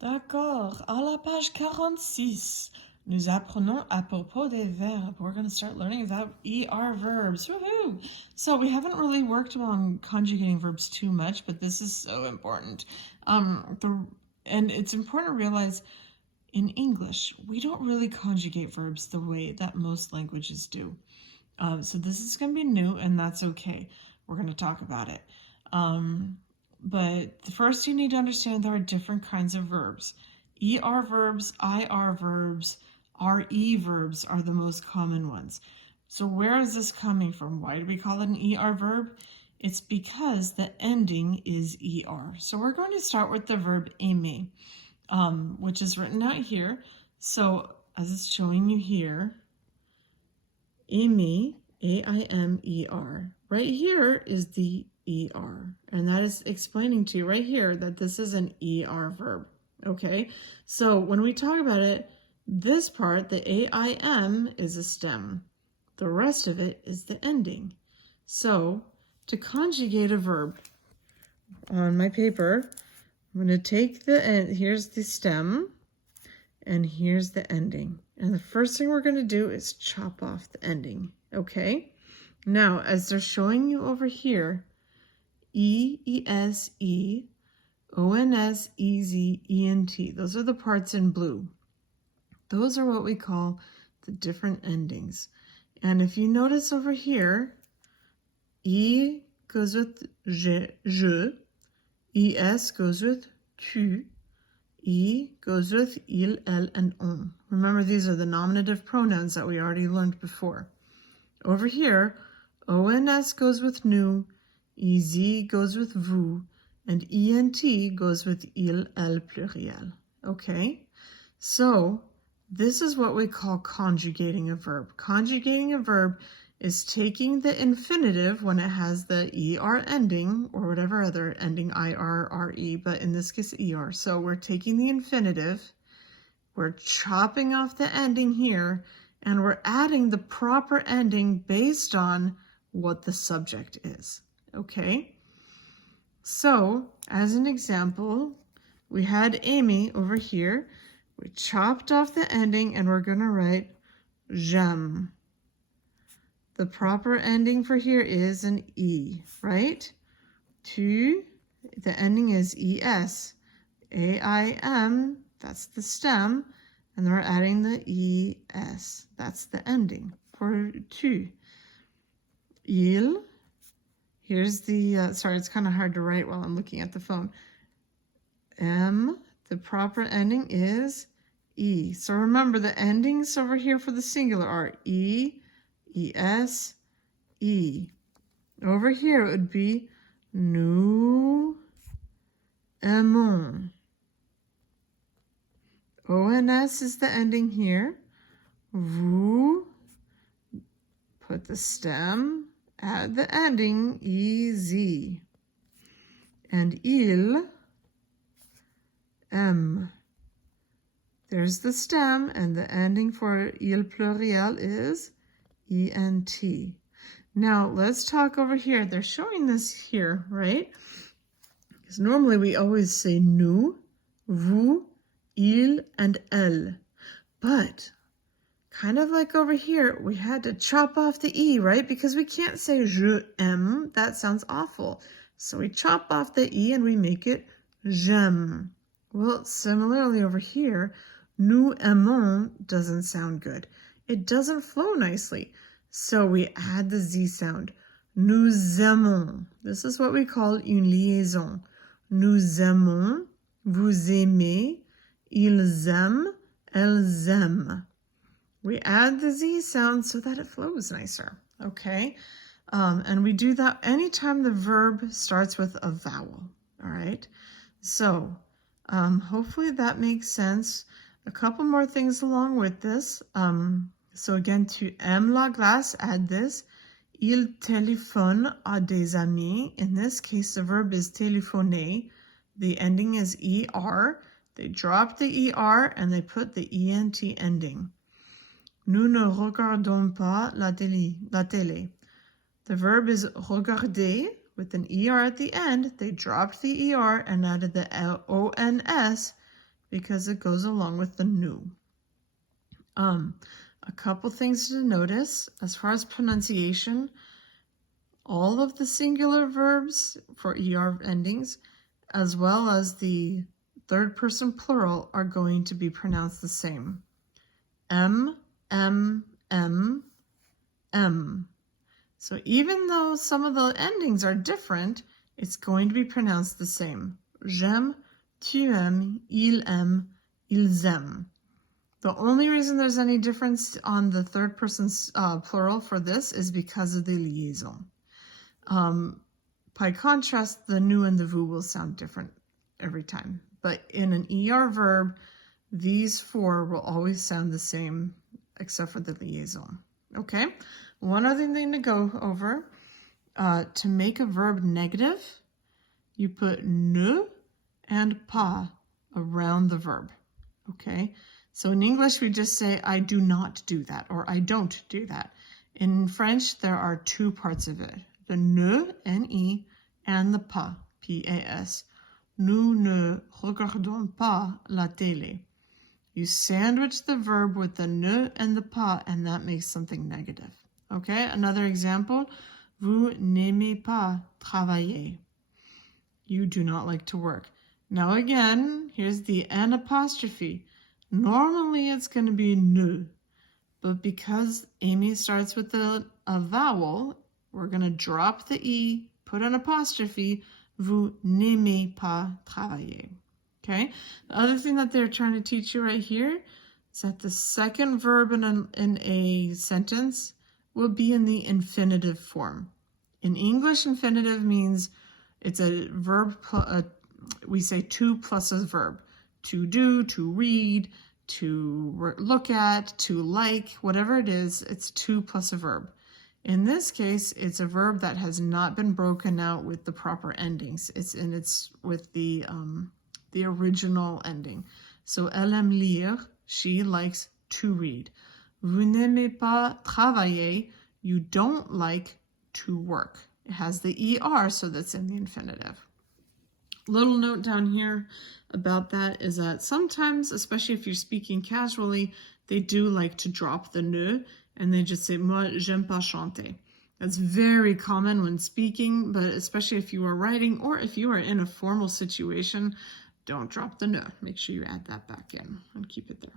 D'accord. À la page 46, nous apprenons à propos des verbes. We're going to start learning about ER verbs. Woohoo! So we haven't really worked on conjugating verbs too much, but this is so important. And it's important to realize in English, we don't really conjugate verbs the way that most languages do. So this is going to be new, and that's okay. We're going to talk about it. But first you need to understand there are different kinds of verbs. ER verbs, IR verbs, RE verbs are the most common ones. So where is this coming from? Why do we call it an ER verb? It's because the ending is ER. So we're going to start with the verb aimer, which is written out here. So as it's showing you here, aimer, A-I-M-E-R. Right here is the ER, and that is explaining to you right here that this is an ER verb, okay? So when we talk about it, this part, the A-I-M, is a stem. The rest of it is the ending. So to conjugate a verb, on my paper, I'm going to take the end, here's the stem, and here's the ending. And the first thing we're going to do is chop off the ending, okay? Now, as they're showing you over here, E-E-S-E, O-N-S-E-Z-E-N-T. Those are the parts in blue. Those are what we call the different endings. And if you notice over here, E goes with je, E-S goes with tu, E goes with il, elle, and on. Remember, these are the nominative pronouns that we already learned before. Over here, ONS goes with nous, EZ goes with vous, and ENT goes with il, elle, pluriel. Okay? So, this is what we call conjugating a verb. Conjugating a verb is taking the infinitive when it has the ER ending, or whatever other ending, IR, RE, but in this case, ER. So we're taking the infinitive, we're chopping off the ending here, and we're adding the proper ending based on what the subject is, okay? So, as an example, we had Amy over here. We chopped off the ending, and we're going to write j'aime. The proper ending for here is an E, right? Tu, the ending is ES. A-I-M, that's the stem, and then we're adding the ES. That's the ending for tu. Il, here's the, sorry, it's kind of hard to write while I'm looking at the phone. M, the proper ending is E. So remember, the endings over here for the singular are E, E-S, E. Over here it would be nous aimons. O-N-S is the ending here. Vous, put the stem, add the ending, E-Z. And il aime. There's the stem, and the ending for il pluriel is E-N-T. Now, let's talk over here. They're showing this here, right? Because normally we always say nous, vous, il, and elle. But, kind of like over here, we had to chop off the E, right? Because we can't say je aime. That sounds awful. So we chop off the E and we make it j'aime. Well, similarly over here, nous aimons doesn't sound good. It doesn't flow nicely. So we add the Z sound. Nous aimons. This is what we call une liaison. Nous aimons, vous aimez, ils aiment, elles aiment. We add the Z sound so that it flows nicer, okay? And we do that anytime the verb starts with a vowel, all right? So hopefully that makes sense. A couple more things along with this. So again, tu aimes la glace, add this. Il téléphone à des amis. In this case, the verb is téléphoner. The ending is ER. They dropped the ER and they put the ENT ending. Nous ne regardons pas la télé. The verb is regarder with an ER at the end. They dropped the ER and added the ONS because it goes along with the nu. A couple things to notice as far as pronunciation. All of the singular verbs for ER endings, as well as the third person plural, are going to be pronounced the same. M, M, M, M. So even though some of the endings are different, it's going to be pronounced the same. J'aime, tu aimes, il aime, ils aiment. The only reason there's any difference on the third person plural for this is because of the liaison. By contrast, the nu and the vous will sound different every time. But in an ER verb, these four will always sound the same except for the liaison. Okay? One other thing to go over, to make a verb negative, you put ne and pas around the verb. Okay? So in English, we just say, I do not do that, or I don't do that. In French, there are two parts of it. The ne, N-E, and the pas, P-A-S. Nous ne regardons pas la télé. You sandwich the verb with the ne and the pas, and that makes something negative. Okay, another example. Vous n'aimez pas travailler. You do not like to work. Now again, here's the N apostrophe. Normally it's going to be ne, but because Amy starts with a vowel, we're going to drop the E, put an apostrophe. Vous n'aimez pas travailler. Okay? The other thing that they're trying to teach you right here is that the second verb in a sentence will be in the infinitive form. In English, infinitive means it's a verb, we say to plus a verb. To do, to read, to look at, to like, whatever it is, it's to plus a verb. In this case, it's a verb that has not been broken out with the proper endings. It's with the original ending. So, elle aime lire, she likes to read. Vous n'aimez pas travailler, you don't like to work. It has the ER, so that's in the infinitive. Little note down here about that is that sometimes, especially if you're speaking casually, they do like to drop the ne, and they just say, moi, j'aime pas chanter. That's very common when speaking, but especially if you are writing or if you are in a formal situation, don't drop the ne. Make sure you add that back in and keep it there.